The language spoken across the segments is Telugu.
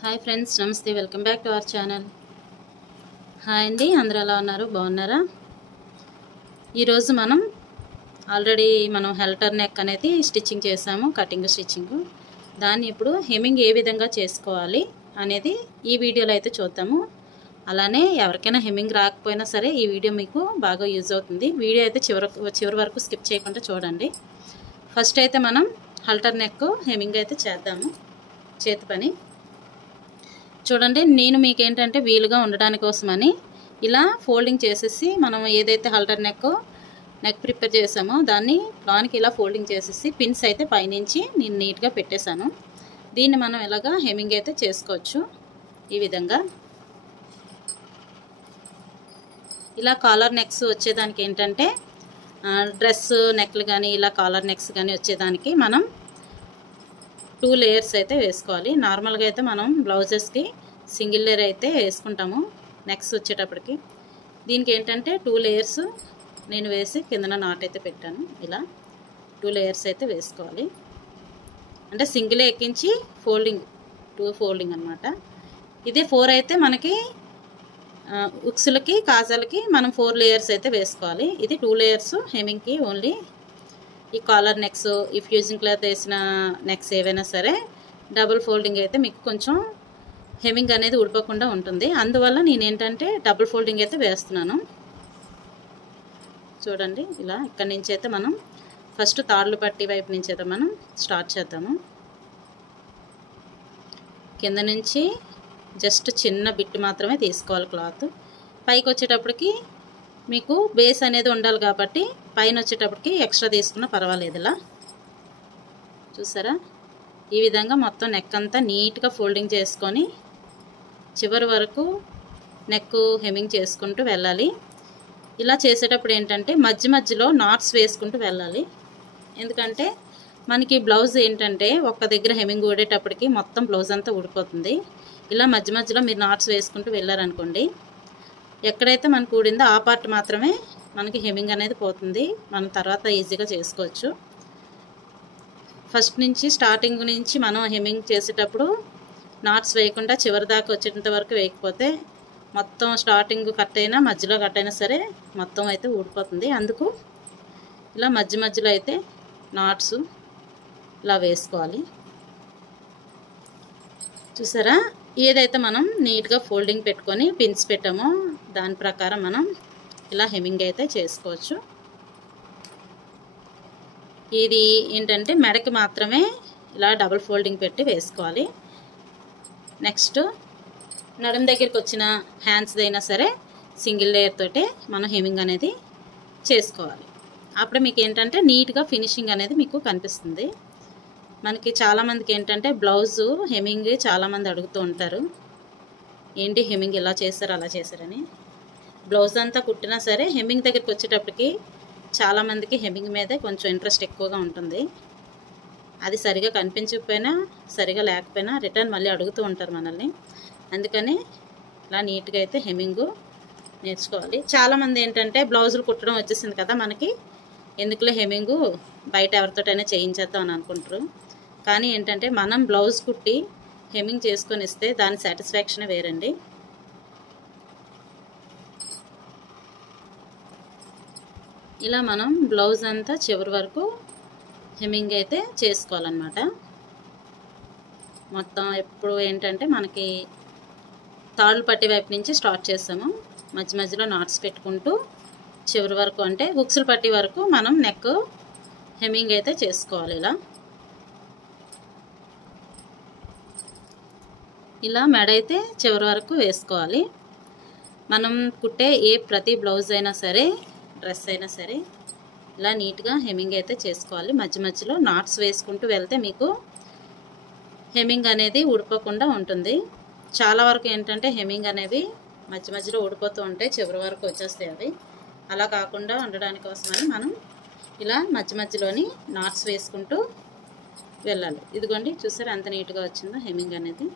హాయ్ ఫ్రెండ్స్, నమస్తే. Welcome back to our channel. Hi అండి, అందరూ ఎలా ఉన్నారు? బాగున్నారా? ఈరోజు మనం ఆల్రెడీ హెల్టర్ నెక్ అనేది స్టిచ్చింగ్ చేసాము, కటింగ్ స్టిచ్చింగ్. దాన్ని ఇప్పుడు హెమ్మింగ్ ఏ విధంగా చేసుకోవాలి అనేది ఈ వీడియోలో అయితే చూద్దాము. అలానే ఎవరికైనా హెమ్మింగ్ రాకపోయినా సరే ఈ వీడియో మీకు బాగా యూజ్ అవుతుంది. వీడియో అయితే చివరి వరకు స్కిప్ చేయకుండా చూడండి. ఫస్ట్ అయితే మనం హెల్టర్ నెక్ హెమ్మింగ్ అయితే చేద్దాము. చేతి పని చూడండి. నేను మీకు ఏంటంటే వీలుగా ఉండడానికి కోసమని ఇలా ఫోల్డింగ్ చేసేసి మనం ఏదైతే హెల్టర్ నెక్ ప్రిపేర్ చేసామో దాన్ని లోనికి ఇలా ఫోల్డింగ్ చేసేసి పిన్స్ అయితే పైనుంచి నేను నీట్గా పెట్టేశాను. దీన్ని మనం ఇలాగా హెమ్మింగ్ అయితే చేసుకోవచ్చు. ఈ విధంగా ఇలా కాలర్ నెక్స్ వచ్చేదానికి ఏంటంటే డ్రెస్ నెక్లు కానీ ఇలా కాలర్ నెక్స్ కానీ వచ్చేదానికి మనం 2 లేయర్స్ అయితే వేసుకోవాలి. నార్మల్గా అయితే మనం బ్లౌజెస్కి సింగిల్ లేయర్ అయితే వేసుకుంటాము నెక్స్ వచ్చేటప్పటికి. దీనికి ఏంటంటే 2 లేయర్స్ నేను వేసి కిందన నాట్ అయితే పెట్టాను. ఇలా 2 లేయర్స్ అయితే వేసుకోవాలి. అంటే సింగిల్ ఎక్కించి ఫోల్డింగ్ 2 ఫోల్డింగ్ అనమాట. ఇది 4 అయితే మనకి ఉక్సులకి కాజాలకి మనం 4 లేయర్స్ అయితే వేసుకోవాలి. ఇది 2 లేయర్స్ హెమ్మింగ్కి ఓన్లీ. ఈ కాలర్ నెక్స్, ఈ ఫ్యూజింగ్ క్లాత్ వేసిన నెక్స్ ఏవైనా సరే డబుల్ ఫోల్డింగ్ అయితే మీకు కొంచెం హెమ్మింగ్ అనేది ఊడిపోకుండా ఉంటుంది. అందువల్ల నేను ఏంటంటే డబుల్ ఫోల్డింగ్ అయితే వేస్తున్నాను. చూడండి, ఇలా ఇక్కడి నుంచి అయితే మనం ఫస్ట్ తాళ్ళు పట్టి వైపు నుంచి అయితే మనం స్టార్ట్ చేద్దాము. కింద నుంచి జస్ట్ చిన్న బిట్ మాత్రమే తీసుకోవాలి క్లాత్. పైకి వచ్చేటప్పటికి మీకు బేస్ అనేది ఉండాలి కాబట్టి పైన వచ్చేటప్పటికి ఎక్స్ట్రా తీసుకున్నా పర్వాలేదు. ఇలా చూసారా? ఈ విధంగా మొత్తం నెక్ అంతా నీట్గా ఫోల్డింగ్ చేసుకొని చివరి వరకు నెక్ హెమ్మింగ్ చేసుకుంటూ వెళ్ళాలి. ఇలా చేసేటప్పుడు ఏంటంటే మధ్యలో నాట్స్ వేసుకుంటూ వెళ్ళాలి. ఎందుకంటే మనకి బ్లౌజ్ ఏంటంటే ఒక్క దగ్గర హెమ్మింగ్ ఊడేటప్పటికి మొత్తం బ్లౌజ్ అంతా ఊడిపోతుంది. ఇలా మధ్యలో మీరు నాట్స్ వేసుకుంటూ వెళ్ళారనుకోండి, ఎక్కడైతే మనకు ఊడిందో ఆ పార్ట్ మాత్రమే మనకి హెమ్మింగ్ అనేది పోతుంది. మనం తర్వాత ఈజీగా చేసుకోవచ్చు. ఫస్ట్ నుంచి స్టార్టింగ్ నుంచి మనం హెమ్మింగ్ చేసేటప్పుడు నాట్స్ వేయకుండా చివరి దాకా వచ్చేంత వరకు వేయకపోతే మొత్తం స్టార్టింగ్ కట్ అయినా మధ్యలో కట్ అయినా సరే మొత్తం అయితే ఊడిపోతుంది. అందుకు ఇలా మధ్యలో అయితే నాట్స్ ఇలా వేసుకోవాలి. చూసారా? ఏదైతే మనం నీట్గా ఫోల్డింగ్ పెట్టుకొని పిన్స్ పెట్టామో దాని ప్రకారం మనం ఇలా హెమ్మింగ్ అయితే చేసుకోవచ్చు. ఇది ఏంటంటే మెడకి మాత్రమే ఇలా డబుల్ ఫోల్డింగ్ పెట్టి వేసుకోవాలి. నెక్స్ట్ నడుం దగ్గరికి వచ్చిన హ్యాండ్స్ అయినా సరే సింగిల్ లేయర్ తోటే మనం హెమ్మింగ్ అనేది చేసుకోవాలి. అప్పుడు మీకు ఏంటంటే నీట్గా ఫినిషింగ్ అనేది మీకు కనిపిస్తుంది. మనకి చాలామందికి ఏంటంటే బ్లౌజు హెమ్మింగ్ చాలామంది అడుగుతూ ఉంటారు, ఏంటి హెమ్మింగ్ ఇలా చేశారు అలా చేశారని. బ్లౌజ్ అంతా కుట్టినా సరే హెమ్మింగ్ దగ్గరికి వచ్చేటప్పటికి చాలామందికి హెమ్మింగ్ మీదే కొంచెం ఇంట్రెస్ట్ ఎక్కువగా ఉంటుంది. అది సరిగా కనిపించకపోయినా సరిగా లేకపోయినా రిటర్న్ మళ్ళీ అడుగుతూ ఉంటారు మనల్ని. అందుకని ఇలా నీట్గా అయితే హెమ్మింగ్ నేర్చుకోవాలి. చాలామంది ఏంటంటే బ్లౌజులు కుట్టడం వచ్చేసింది కదా మనకి, ఎందుకులే హెమ్మింగ్ బయట ఎవరితోటైనా చేయించేద్దాం అని అనుకుంటారు. కానీ ఏంటంటే మనం బ్లౌజ్ కుట్టి హెమ్మింగ్ చేసుకొని ఇస్తే దాని సాటిస్ఫాక్షన్ వేరండి. ఇలా మనం బ్లౌజ్ అంతా చివరి వరకు హెమ్మింగ్ అయితే చేసుకోవాలన్నమాట. మొత్తం ఎప్పుడు ఏంటంటే మనకి తాళ్ళు పట్టి వైపు నుంచి స్టార్ట్ చేస్తాము. మధ్యలో నాట్స్ పెట్టుకుంటూ చివరి వరకు అంటే హుక్స్లు పట్టి వరకు మనం నెక్ హెమ్మింగ్ అయితే చేసుకోవాలి. ఇలా మెడ అయితే చివరి వరకు వేసుకోవాలి. మనం కుట్టే ప్రతి బ్లౌజ్ అయినా సరే డ్రెస్ అయినా సరే ఇలా నీట్గా హెమ్మింగ్ అయితే చేసుకోవాలి. మధ్యలో నాట్స్ వేసుకుంటూ వెళ్తే మీకు హెమ్మింగ్ అనేది ఊడిపోకుండా ఉంటుంది. చాలా వరకు ఏంటంటే హెమ్మింగ్ అనేవి మధ్యలో ఊడిపోతూ ఉంటాయి, చివరి వరకు వచ్చేస్తాయి అవి. అలా కాకుండా ఉండడానికి కోసమని మనం ఇలా మధ్యలోని నాట్స్ వేసుకుంటూ వెళ్ళాలి. ఇదిగోండి, చూసారు ఎంత నీట్గా వచ్చిందో హెమ్మింగ్ అనేది.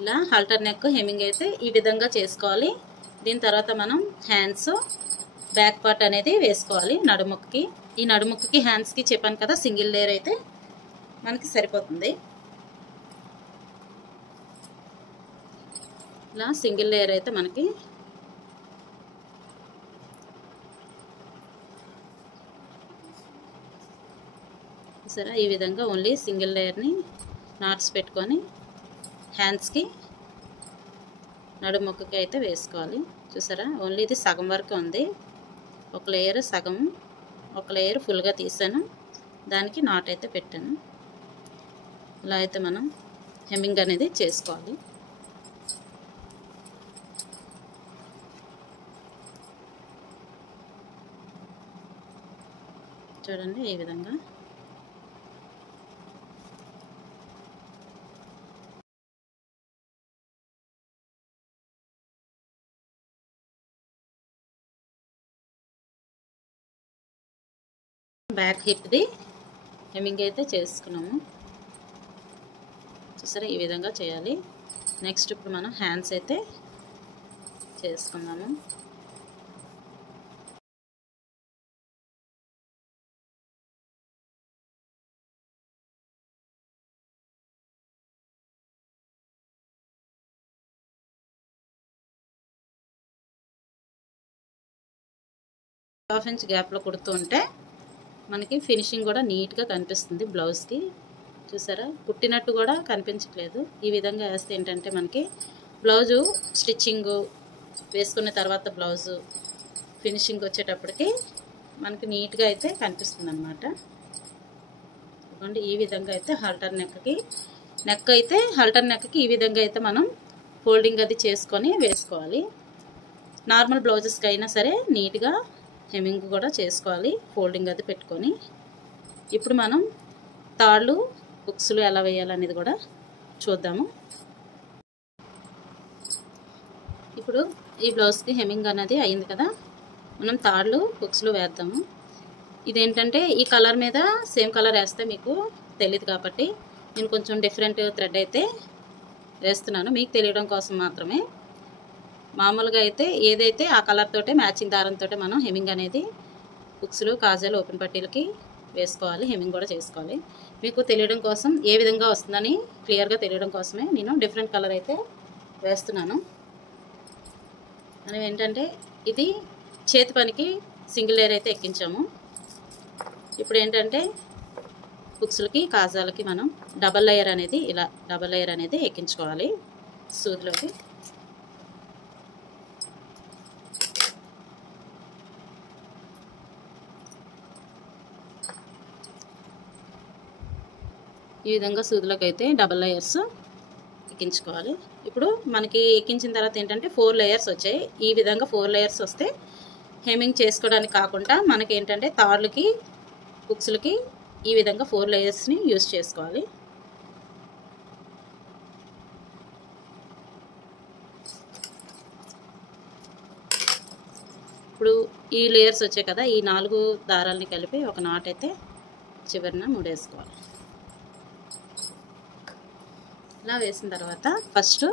ఇలా హల్టర్ నెక్ హెమ్మింగ్ అయితే ఈ విధంగా చేసుకోవాలి. దీని తర్వాత మనం హ్యాండ్స్ బ్యాక్ పార్ట్ అనేది వేసుకోవాలి నడుముక్కి. ఈ నడుముక్కి హ్యాండ్స్కి చెప్పాను కదా సింగిల్ లేయర్ అయితే మనకి సరిపోతుంది. ఇలా సింగిల్ లేయర్ అయితే మనకి సరే ఈ విధంగా ఓన్లీ సింగిల్ లేయర్ని నాట్స్ పెట్టుకొని హ్యాండ్స్కి నడుము మొక్కకి అయితే వేసుకోవాలి. చూసారా ఓన్లీ ఇది సగం వరకు ఉంది. ఒక లేయర్ సగం, ఒక లేయర్ ఫుల్గా తీసాను, దానికి నాట్ అయితే పెట్టాను. ఇలా అయితే మనం హెమ్మింగ్ అనేది చేసుకోవాలి. చూడండి ఈ విధంగా బ్యాక్ హిప్ది హెమ్మింగ్ అయితే చేసుకున్నాము. చూసారా ఈ విధంగా చేయాలి. నెక్స్ట్ ఇప్పుడు మనం హ్యాండ్స్ అయితే చేసుకుందాము. హాఫ్ ఇంచ్ గ్యాప్లో కుడుతూ ఉంటే మనకి ఫినిషింగ్ కూడా నీట్గా కనిపిస్తుంది బ్లౌజ్కి. చూసారా కుట్టినట్టు కూడా కనిపించట్లేదు. ఈ విధంగా వేస్తే ఏంటంటే మనకి బ్లౌజు స్టిచ్చింగ్ వేసుకున్న తర్వాత బ్లౌజు ఫినిషింగ్ వచ్చేటప్పటికి మనకి నీట్గా అయితే కనిపిస్తుంది అన్నమాట. ఈ విధంగా అయితే హల్టర్ నెక్కి ఈ విధంగా అయితే మనం ఫోల్డింగ్ అది చేసుకొని వేసుకోవాలి. నార్మల్ బ్లౌజెస్కి అయినా సరే నీట్గా హెమ్మింగ్ కూడా చేసుకోవాలి, ఫోల్డింగ్ అది పెట్టుకొని. ఇప్పుడు మనం తాళ్ళు హుక్స్లు ఎలా వేయాలనేది కూడా చూద్దాము. ఇప్పుడు ఈ బ్లౌజ్కి హెమ్మింగ్ అనేది అయింది కదా, మనం తాళ్ళు హుక్స్లు వేద్దాము. ఇదేంటంటే ఈ కలర్ మీద సేమ్ కలర్ వేస్తే మీకు తెలియదు కాబట్టి నేను కొంచెం డిఫరెంట్ థ్రెడ్ అయితే వేస్తున్నాను, మీకు తెలియడం కోసం మాత్రమే. మామూలుగా అయితే ఏదైతే ఆ కలర్ తోటే మ్యాచింగ్ దారంతో మనం హెమ్మింగ్ అనేది హుక్స్లు కాజాలు ఓపెన్ పట్టీలకి వేసుకోవాలి, హెమ్మింగ్ కూడా చేసుకోవాలి. మీకు తెలియడం కోసం ఏ విధంగా వస్తుందని క్లియర్గా తెలియడం కోసమే నేను డిఫరెంట్ కలర్ అయితే వేస్తున్నాను. మనం ఏంటంటే ఇది చేతి పనికి సింగిల్ లేయర్ అయితే ఎక్కించాము. ఇప్పుడు ఏంటంటే హుక్స్లకి కాజాలకి మనం డబల్ లేయర్ అనేది ఎక్కించుకోవాలి సూదిలోకి. ఈ విధంగా సూదిలోకి అయితే డబల్ లేయర్స్ ఎక్కించుకోవాలి. ఇప్పుడు మనకి ఎక్కించిన తర్వాత ఏంటంటే 4 లేయర్స్ వచ్చాయి. ఈ విధంగా 4 లేయర్స్ వస్తే హెమ్మింగ్ చేసుకోవడానికి కాకుండా మనకి ఏంటంటే తాళ్ళకి హుక్స్లకి ఈ విధంగా 4 లేయర్స్ని యూజ్ చేసుకోవాలి. ఇప్పుడు ఈ లేయర్స్ వచ్చాయి కదా, ఈ 4 దారాలని కలిపి ఒక నాట్ అయితే చివరిన ముడేసుకోవాలి. ఇలా వేసిన తర్వాత ఫస్ట్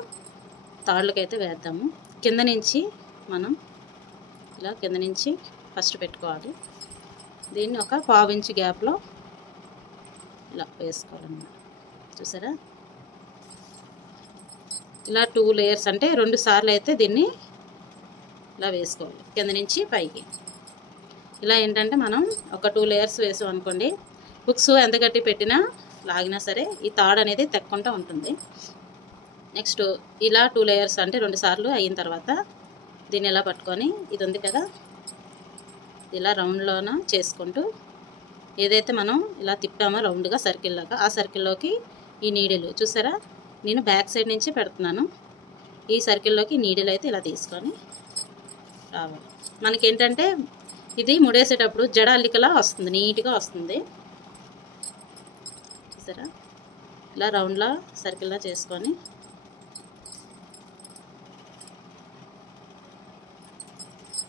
తాళ్ళకైతే వేద్దాము. కింద నుంచి మనం ఇలా కింద నుంచి ఫస్ట్ పెట్టుకోవాలి. దీన్ని ఒక 1/4 ఇంచ్ గ్యాప్లో ఇలా వేసుకోవాలన్నమాట. చూసారా ఇలా 2 లేయర్స్ అంటే 2 సార్లు అయితే దీన్ని ఇలా వేసుకోవాలి కింద నుంచి పైకి. ఇలా ఏంటంటే మనం ఒక 2 లేయర్స్ వేసాం అనుకోండి, హుక్స్ ఎంత గట్టి పెట్టినా లాగినా సరే ఈ తాడు అనేది తెక్కుంటూ ఉంటుంది. నెక్స్ట్ ఇలా 2 లేయర్స్ అంటే 2 సార్లు అయిన తర్వాత దీన్ని ఇలా పట్టుకొని ఇది ఉంది కదా, ఇలా రౌండ్లోన చేసుకుంటూ ఏదైతే మనం ఇలా తిప్పామో రౌండ్గా సర్కిల్ లాగా, ఆ సర్కిల్లోకి ఈ నీడిల్ చూసారా నేను బ్యాక్ సైడ్ నుంచి పెడుతున్నాను. ఈ సర్కిల్లోకి నీడిల్ అయితే ఇలా తీసుకొని రావాలి. మనకేంటంటే ఇది ముడేసేటప్పుడు జడ అల్లికలా వస్తుంది, నీట్గా వస్తుంది. చూసారా ఇలా రౌండ్లా సర్కిల్లా చేసుకొని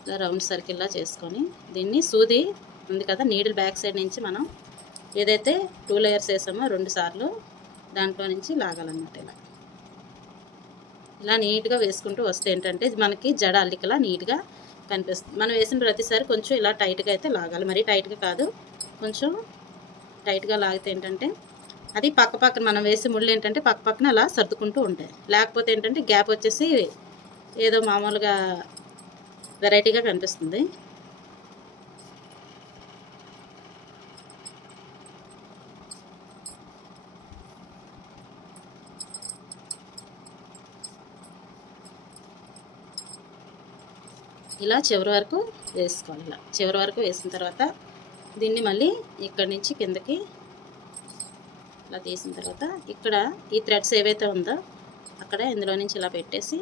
ఇలా రౌండ్ సర్కిల్లా చేసుకొని దీన్ని సూది ఉంది కదా నీడిల్ బ్యాక్ సైడ్ నుంచి మనం ఏదైతే 2 లేయర్స్ వేసామో 2 సార్లు దాంట్లో నుంచి లాగాలన్నమాట. ఇలా నీట్గా వేసుకుంటూ వస్తే ఏంటంటే మనకి జడ అల్లికలా నీట్గా కనిపిస్తుంది. మనం వేసిన ప్రతిసారి కొంచెం ఇలా టైట్గా అయితే లాగాలి, మరీ టైట్గా కాదు, కొంచెం టైట్గా లాగితే ఏంటంటే అది పక్క పక్కన మనం వేసే ముళ్ళు ఏంటంటే పక్క పక్కన అలా సర్దుకుంటూ ఉంటాయి. లేకపోతే ఏంటంటే గ్యాప్ వచ్చేసి ఏదో మామూలుగా వెరైటీగా కనిపిస్తుంది. ఇలా చివరి వరకు వేసుకోవాలి. ఇలా చివరి వరకు వేసిన తర్వాత దీన్ని మళ్ళీ ఇక్కడి నుంచి కిందకి ఇలా తీసిన తర్వాత ఇక్కడ ఈ థ్రెడ్స్ ఏవైతే ఉందో అక్కడ ఇందులో నుంచి ఇలా పెట్టేసి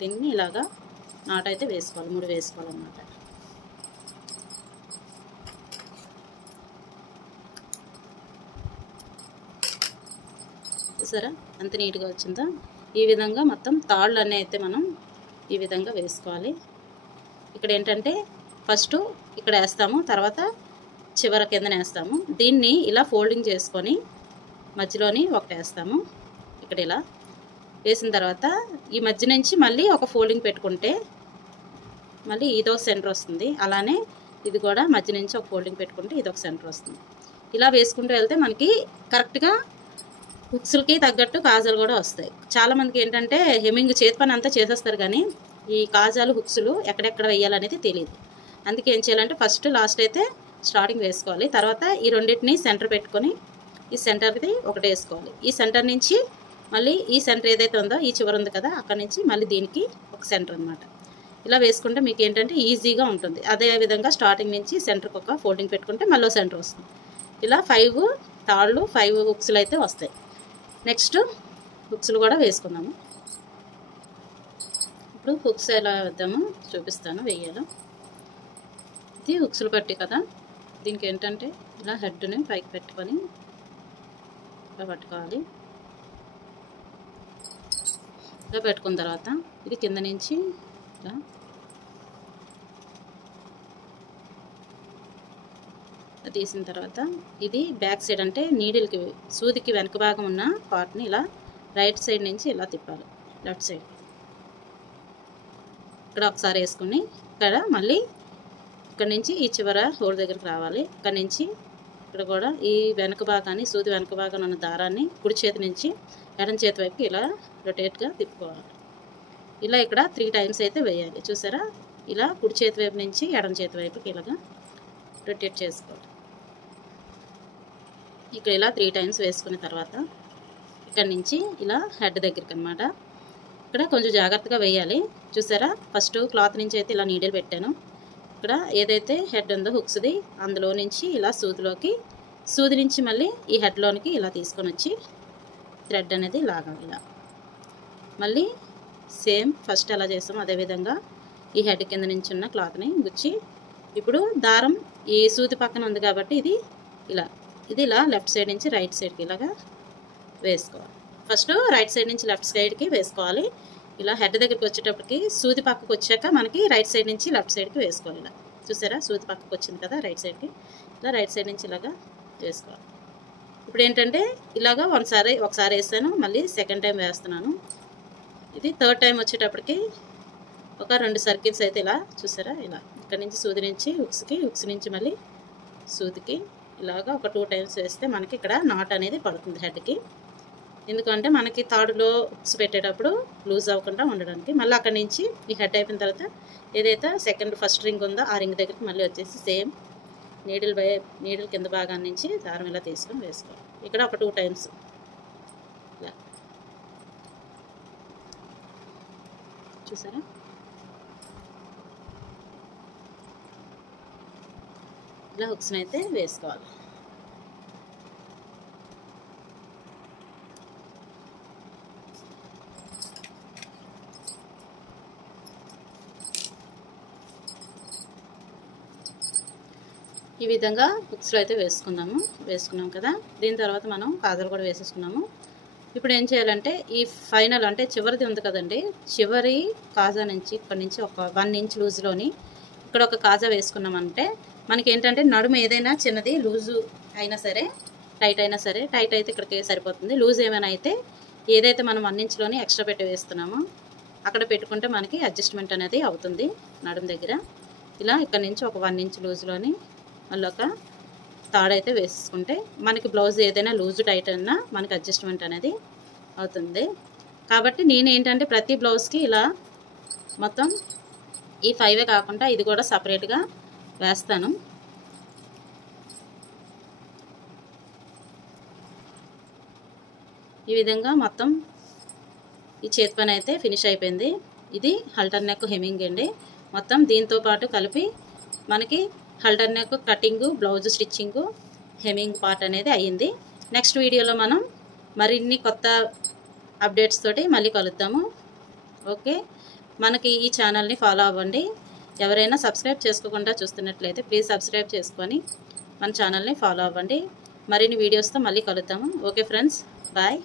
దీన్ని ఇలాగా నాటైతే వేసుకోవాలి. 3 వేసుకోవాలన్నమాట. చూసారా అంత నీట్గా వచ్చిందో. ఈ విధంగా మొత్తం తాళ్ళు అన్నీ అయితే మనం ఈ విధంగా వేసుకోవాలి. ఇక్కడ ఏంటంటే ఫస్ట్ ఇక్కడ వేస్తాము, తర్వాత చివర కిందన వేస్తాము. దీన్ని ఇలా ఫోల్డింగ్ చేసుకొని మధ్యలోని ఒకటి వేస్తాము. ఇక్కడ ఇలా వేసిన తర్వాత ఈ మధ్య నుంచి మళ్ళీ ఒక ఫోల్డింగ్ పెట్టుకుంటే మళ్ళీ ఇదొక సెంటర్ వస్తుంది. అలానే ఇది కూడా మధ్య నుంచి ఒక ఫోల్డింగ్ పెట్టుకుంటే ఇదొక సెంటర్ వస్తుంది. ఇలా వేసుకుంటూ వెళ్తే మనకి కరెక్ట్గా హుక్స్లకి తగ్గట్టు కాజాలు కూడా వస్తాయి. చాలామందికి ఏంటంటే హెమ్మింగ్ చేతి పని అంతా చేసేస్తారు, కానీ ఈ కాజాలు హుక్స్లు ఎక్కడెక్కడ వేయాలనేది తెలియదు. అందుకే ఏం చేయాలంటే ఫస్ట్ లాస్ట్ అయితే స్టార్టింగ్ వేసుకోవాలి. తర్వాత ఈ రెండింటిని సెంటర్ పెట్టుకొని ఈ సెంటర్ది ఒకటి వేసుకోవాలి. ఈ సెంటర్ నుంచి మళ్ళీ ఈ సెంటర్ ఏదైతే ఉందో ఈ చివరి ఉంది కదా అక్కడ నుంచి మళ్ళీ దీనికి ఒక సెంటర్ అనమాట. ఇలా వేసుకుంటే మీకు ఏంటంటే ఈజీగా ఉంటుంది. అదేవిధంగా స్టార్టింగ్ నుంచి సెంటర్కి ఒక ఫోల్డింగ్ పెట్టుకుంటే మళ్ళీ సెంటర్ వస్తుంది. ఇలా 5 తాళ్ళు 5 హుక్స్లు అయితే వస్తాయి. నెక్స్ట్ హుక్స్లు కూడా వేసుకుందాము. ఇప్పుడు హుక్స్ ఎలా వేద్దామో చూపిస్తాను, వేయాలో. ఇది హుక్స్లు పట్టి కదా, దీనికి ఏంటంటే ఇలా హెడ్ని పైకి పెట్టుకొని ఇలా పట్టుకోవాలి. ఇలా పెట్టుకున్న తర్వాత ఇది కింద నుంచి ఇలా తీసిన తర్వాత ఇది బ్యాక్ సైడ్ అంటే నీడిల్కి సూదికి వెనక భాగం ఉన్న పార్ట్ని ఇలా రైట్ సైడ్ నుంచి ఇలా తిప్పాలి. లెఫ్ట్ సైడ్ ఇక్కడ ఒకసారి వేసుకుని ఇక్కడ మళ్ళీ ఇక్కడ నుంచి ఈ చివర హోల్ దగ్గరికి రావాలి. ఇక్కడ నుంచి ఇక్కడ కూడా ఈ వెనక భాగాన్ని సూది వెనక భాగాన్ని ఉన్న దారాన్ని కుడి చేతి నుంచి ఎడమ చేతి వైపుకి ఇలా రొటేట్గా తిప్పుకోవాలి. ఇలా ఇక్కడ 3 టైమ్స్ అయితే వేయాలి. చూసారా, ఇలా కుడి చేతి వైపు నుంచి ఎడమ చేతి వైపుకి ఇలాగా రొటేట్ చేసుకోవాలి. ఇక్కడ ఇలా 3 టైమ్స్ వేసుకున్న తర్వాత ఇక్కడ నుంచి ఇలా హెడ్ దగ్గరికి అనమాట ఇక్కడ కొంచెం జాగ్రత్తగా వేయాలి. చూసారా, ఫస్ట్ క్లాత్ నుంచి అయితే ఇలా నీడిల్ పెట్టాను. ఇక్కడ ఏదైతే హెడ్ ఉందో హుక్స్ది అందులో నుంచి ఇలా సూదిలోకి, సూది నుంచి మళ్ళీ ఈ హెడ్లోనికి ఇలా తీసుకొని వచ్చి థ్రెడ్ అనేది లాగాలి. ఇలా మళ్ళీ సేమ్ ఫస్ట్ ఎలా చేస్తామో అదేవిధంగా ఈ హెడ్ కింద నుంచి ఉన్న క్లాత్ని గుచ్చి, ఇప్పుడు దారం ఈ సూది పక్కన ఉంది కాబట్టి ఇది ఇలా లెఫ్ట్ సైడ్ నుంచి రైట్ సైడ్కి ఇలాగా వేసుకోవాలి. ఫస్ట్ రైట్ సైడ్ నుంచి లెఫ్ట్ సైడ్కి వేసుకోవాలి. ఇలా హెడ్ దగ్గరికి వచ్చేటప్పటికి సూది పక్కకు వచ్చాక మనకి రైట్ సైడ్ నుంచి లెఫ్ట్ సైడ్కి వేసుకోవాలి. ఇలా చూసారా, సూది పక్కకు వచ్చింది కదా రైట్ సైడ్కి, ఇలా రైట్ సైడ్ నుంచి ఇలాగా వేసుకోవాలి. ఇప్పుడు ఏంటంటే ఇలాగా ఒకసారి వేస్తాను, మళ్ళీ సెకండ్ టైం వేస్తున్నాను. ఇది థర్డ్ టైం వచ్చేటప్పటికి ఒక 2 సర్కిల్స్ అయితే ఇలా చూసారా, ఇలా ఇక్కడ నుంచి సూది నుంచి హుక్స్కి, హుక్స్ నుంచి మళ్ళీ సూదికి ఇలాగా ఒక 2 టైమ్స్ వేస్తే మనకి ఇక్కడ నాట్ అనేది పడుతుంది హెడ్కి. ఎందుకంటే మనకి తాడులో హుక్స్ పెట్టేటప్పుడు లూజ్ అవ్వకుండా ఉండడానికి. మళ్ళీ అక్కడి నుంచి ఈ హెడ్ అయిపోయిన తర్వాత ఏదైతే ఫస్ట్ రింగ్ ఉందో ఆ రింగ్ దగ్గరికి మళ్ళీ వచ్చేసి సేమ్ నీడిల్ కింద భాగాన్ని నుంచి దారం ఇలా తీసుకొని వేసుకోవాలి. ఇక్కడ ఒక 2 టైమ్స్ ఇలా చూసారా, ఇలా హుక్స్ని అయితే వేసుకోవాలి. ఈ విధంగా హుక్స్లో అయితే వేసుకున్నాం కదా. దీని తర్వాత మనం కాజాలు కూడా వేసేసుకున్నాము. ఇప్పుడు ఏం చేయాలంటే ఈ ఫైనల్ అంటే చివరిది ఉంది కదండి, చివరి కాజా నుంచి ఇక్కడ నుంచి ఒక 1 ఇంచ్ లూజ్లోని ఇక్కడ ఒక కాజా వేసుకున్నామంటే మనకి ఏంటంటే నడుము ఏదైనా చిన్నది లూజు అయినా సరే టైట్ అయినా సరే, టైట్ అయితే ఇక్కడికి సరిపోతుంది. లూజ్ ఏమైనా అయితే ఏదైతే మనం 1 ఇంచ్లోని ఎక్స్ట్రా పెట్టి వేస్తున్నామో అక్కడ పెట్టుకుంటే మనకి అడ్జస్ట్మెంట్ అనేది అవుతుంది నడుము దగ్గర. ఇలా ఇక్కడ నుంచి ఒక 1 ఇంచ్ లూజ్లోని మళ్ళీ ఒక తాడైతే వేసుకుంటే మనకి బ్లౌజ్ ఏదైనా లూజ్ టైట్ అన్నా మనకి అడ్జస్ట్మెంట్ అనేది అవుతుంది. కాబట్టి నేను ఏంటంటే ప్రతి బ్లౌజ్కి ఇలా మొత్తం ఈ 5 కాకుండా ఇది కూడా సపరేట్గా వేస్తాను. ఈ విధంగా మొత్తం ఈ చేతి పని అయితే ఫినిష్ అయిపోయింది. ఇది హల్టర్ నెక్ హెమ్మింగ్ అండి. మొత్తం దీంతో పాటు కలిపి మనకి halter neck cutting, blouse stitching, hemming part అనేది అయ్యింది. నెక్స్ట్ వీడియోలో మనం మరిన్ని కొత్త అప్డేట్స్ తోటి మళ్ళీ కలుద్దాము. ఓకే, మనకి ఈ ఛానల్ని ఫాలో అవ్వండి. ఎవరైనా సబ్స్క్రైబ్ చేసుకోకుండా చూస్తున్నట్లయితే ప్లీజ్ సబ్స్క్రైబ్ చేసుకొని మన ఛానల్ని ఫాలో అవ్వండి. మరిన్ని వీడియోస్తో మళ్ళీ కలుద్దాము. Okay friends, bye.